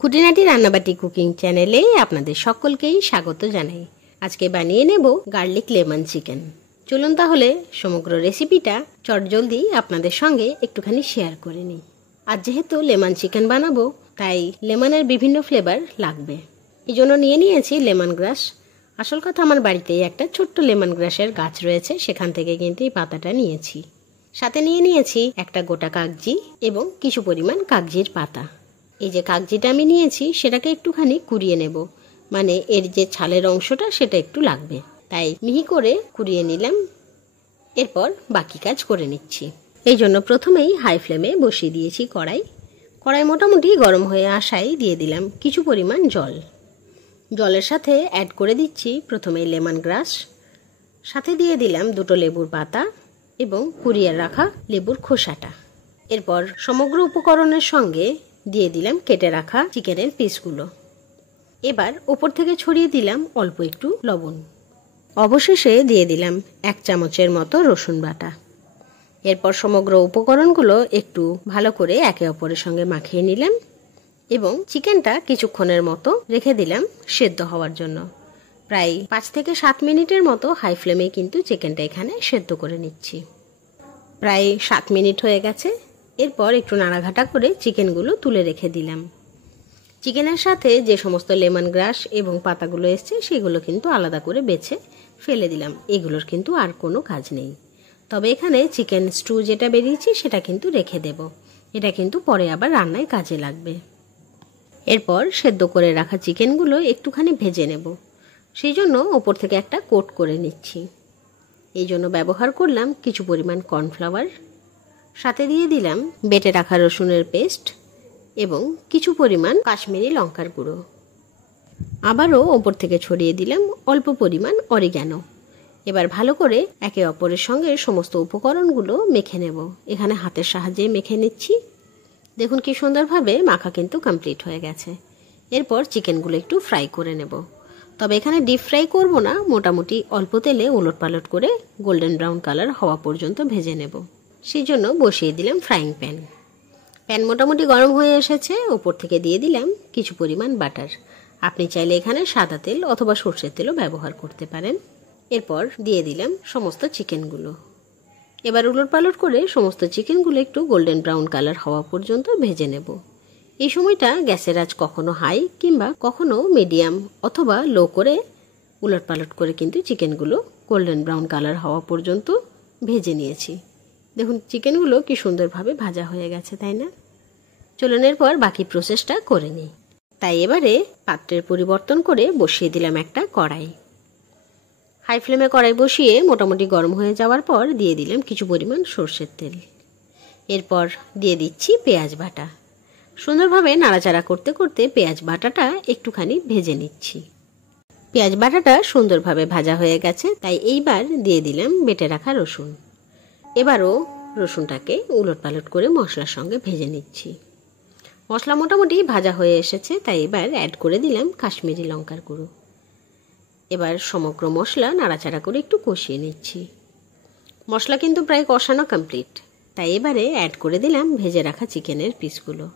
খুঁটিনাটি রান্নাবাটি কুকিং চ্যানেলে আপনাদের সকলকেই স্বাগত জানাই। আজকে বানিয়ে নেব গার্লিক লেমন চিকেন। চলুন তাহলে সমগ্র রেসিপিটা চটজলদি আপনাদের সঙ্গে একটুখানি শেয়ার করে নিই। আজ যেহেতু লেমন চিকেন বানাবো, তাই লেমনের বিভিন্ন ফ্লেভার লাগবে। এই জন্য নিয়েছি লেমন গ্রাস। আসল কথা, আমার বাড়িতেই একটা ছোট্ট লেমন গ্রাসের গাছ রয়েছে, সেখান থেকে কিন্তু এই পাতাটা নিয়েছি। সাথে নিয়েছি একটা গোটা কাগজি এবং কিছু পরিমাণ কাগজির পাতা। এই যে কাগজিটা আমি নিয়েছি সেটাকে একটুখানি কুড়িয়ে নেব, মানে এর যে ছালের অংশটা সেটা একটু লাগবে, তাই মিহি করে কুড়িয়ে নিলাম। এরপর বাকি কাজ করে নিচ্ছি। এই জন্য প্রথমেই হাই ফ্লেমে বসিয়ে দিয়েছি কড়াই মোটামুটি গরম হয়ে আসায় দিয়ে দিলাম কিছু পরিমাণ জল। জলের সাথে অ্যাড করে দিচ্ছি প্রথমেই লেমন গ্রাস, সাথে দিয়ে দিলাম দুটো লেবুর পাতা এবং কুড়িয়ে রাখা লেবুর খোসাটা। এরপর সমগ্র উপকরণের সঙ্গে দিয়ে দিলাম কেটে রাখা চিকেনের পিসগুলো। এবার ওপর থেকে ছড়িয়ে দিলাম অল্প একটু লবণ। অবশেষে দিয়ে দিলাম 1 চামচের মতো রসুন বাটা। এরপর সমগ্র উপকরণগুলো একটু ভালো করে একে অপরের সঙ্গে মাখিয়ে নিলাম এবং চিকেনটা কিছুক্ষণের মতো রেখে দিলাম সেদ্ধ হওয়ার জন্য। প্রায় 5 থেকে 7 মিনিটের মতো হাই ফ্লেমে কিন্তু চিকেনটা এখানে সেদ্ধ করে নিচ্ছি। প্রায় 7 মিনিট হয়ে গেছে। এরপর একটু নাড়াঘাটা করে চিকেনগুলো তুলে রেখে দিলাম। চিকেনের সাথে যে সমস্ত লেমন গ্রাস এবং পাতাগুলো এসছে সেগুলো কিন্তু আলাদা করে বেছে ফেলে দিলাম। এগুলোর কিন্তু আর কোনো কাজ নেই। তবে এখানে চিকেন স্টু যেটা বেরিয়েছে সেটা কিন্তু রেখে দেব। এটা কিন্তু পরে আবার রান্নায় কাজে লাগবে। এরপর সেদ্ধ করে রাখা চিকেনগুলো একটুখানি ভেজে নেব, সেই জন্য ওপর থেকে একটা কোট করে নিচ্ছি। এই জন্য ব্যবহার করলাম কিছু পরিমাণ কর্নফ্লাওয়ার, সাথে দিয়ে দিলাম বেটে রাখা রসুনের পেস্ট এবং কিছু পরিমাণ কাশ্মীরি লঙ্কার গুঁড়ো। আবারও ওপর থেকে ছড়িয়ে দিলাম অল্প পরিমাণ অরিগ্যানো। এবার ভালো করে একে অপরের সঙ্গে সমস্ত উপকরণগুলো মেখে নেব। এখানে হাতের সাহায্যে মেখে নিচ্ছি। দেখুন কি সুন্দরভাবে মাখা কিন্তু কমপ্লিট হয়ে গেছে। এরপর চিকেনগুলো একটু ফ্রাই করে নেব। তবে এখানে ডিপ ফ্রাই করব না, মোটামুটি অল্প তেলে উলটপালট করে গোল্ডেন ব্রাউন কালার হওয়া পর্যন্ত ভেজে নেব। সেই জন্য বসিয়ে দিলাম ফ্রাইং প্যান মোটামুটি গরম হয়ে এসেছে। ওপর থেকে দিয়ে দিলাম কিছু পরিমাণ বাটার। আপনি চাইলে এখানে সাদা তেল অথবা সর্ষের তেলও ব্যবহার করতে পারেন। এরপর দিয়ে দিলাম সমস্ত চিকেনগুলো। এবার উলটপালট করে সমস্ত চিকেনগুলো একটু গোল্ডেন ব্রাউন কালার হওয়া পর্যন্ত ভেজে নেব। এই সময়টা গ্যাসের আঁচ কখনো হাই কিংবা কখনো মিডিয়াম অথবা লো করে উলটপালট করে কিন্তু চিকেনগুলো গোল্ডেন ব্রাউন কালার হওয়া পর্যন্ত ভেজে নিয়েছি। দেখুন চিকেনগুলো কি সুন্দরভাবে ভাজা হয়ে গেছে, তাই না? চলুন এরপর বাকি প্রসেসটা করে নিই। তাই এবারে পাত্রের পরিবর্তন করে বসিয়ে দিলাম একটা কড়াই। হাই ফ্লেমে কড়াই বসিয়ে মোটামুটি গরম হয়ে যাওয়ার পর দিয়ে দিলাম কিছু পরিমাণ সর্ষের তেল। এরপর দিয়ে দিচ্ছি পেঁয়াজ বাটা। সুন্দরভাবে নাড়াচাড়া করতে করতে পেঁয়াজ বাটাটা একটুখানি ভেজে নিচ্ছি। পেঁয়াজ বাটাটা সুন্দরভাবে ভাজা হয়ে গেছে, তাই এইবার দিয়ে দিলাম বেটে রাখা রসুন। এবারও রসুনটাকে উলটপালট করে মশলার সঙ্গে ভেজে নিচ্ছি। মশলা মোটামুটি ভাজা হয়ে এসেছে, তাই এবার অ্যাড করে দিলাম কাশ্মীরি লঙ্কার গুঁড়ো। এবার সমগ্র মশলা নাড়াচাড়া করে একটু কষিয়ে নিচ্ছি। মশলা কিন্তু প্রায় কষানো কমপ্লিট, তাই এবারে অ্যাড করে দিলাম ভেজে রাখা চিকেনের পিসগুলো।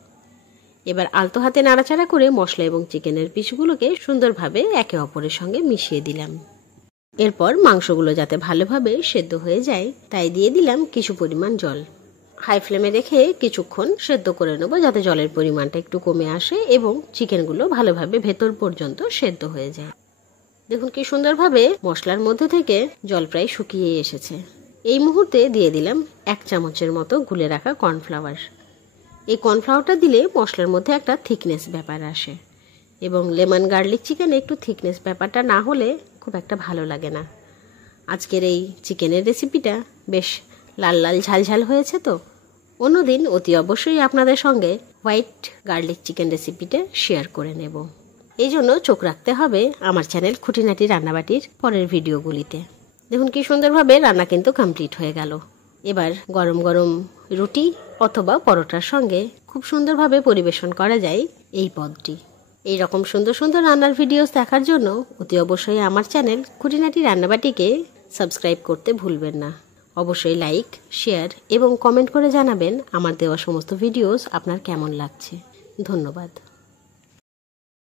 এবার আলতো হাতে নাড়াচাড়া করে মশলা এবং চিকেনের পিসগুলোকে সুন্দরভাবে একে অপরের সঙ্গে মিশিয়ে দিলাম। এরপর মাংসগুলো যাতে ভালোভাবে সেদ্ধ হয়ে যায়, তাই দিয়ে দিলাম কিছু পরিমাণ জল। হাই ফ্লেমে রেখে কিছুক্ষণ সেদ্ধ করে নেব, যাতে জলের পরিমাণটা একটু কমে আসে এবং চিকেনগুলো ভালোভাবে ভেতর পর্যন্ত সেদ্ধ হয়ে যায়। দেখুন কি সুন্দরভাবে মশলার মধ্যে থেকে জল প্রায় শুকিয়ে এসেছে। এই মুহূর্তে দিয়ে দিলাম 1 চামচের মতো গুলে রাখা কর্নফ্লাওয়ার। এই কর্নফ্লাওয়ারটা দিলে মশলার মধ্যে একটা থিকনেস ব্যাপার আসে এবং লেমন গার্লিক চিকেনে একটু থিকনেস ব্যাপারটা না হলে খুব একটা ভালো লাগে না। আজকের এই চিকেনের রেসিপিটা বেশ লাল লাল ঝালঝাল হয়েছে, তো অন্যদিন অতি অবশ্যই আপনাদের সঙ্গে হোয়াইট গার্লিক চিকেন রেসিপিটা শেয়ার করে নেব। এই জন্য চোখ রাখতে হবে আমার চ্যানেল খুঁটিনাটি রান্নাবাটির পরের ভিডিওগুলিতে। দেখুন কি সুন্দরভাবে রান্না কিন্তু কমপ্লিট হয়ে গেল। এবার গরম গরম রুটি অথবা পরোটার সঙ্গে খুব সুন্দরভাবে পরিবেশন করা যায় এই পদটি। এই রকম সুন্দর সুন্দর রান্নার ভিডিওস দেখার জন্য অতি অবশ্যই আমার চ্যানেল খুঁটিনাটি রান্নাবাটিকে সাবস্ক্রাইব করতে ভুলবেন না। অবশ্যই লাইক, শেয়ার এবং কমেন্ট করে জানাবেন আমার দেওয়া সমস্ত ভিডিওস আপনার কেমন লাগছে। ধন্যবাদ।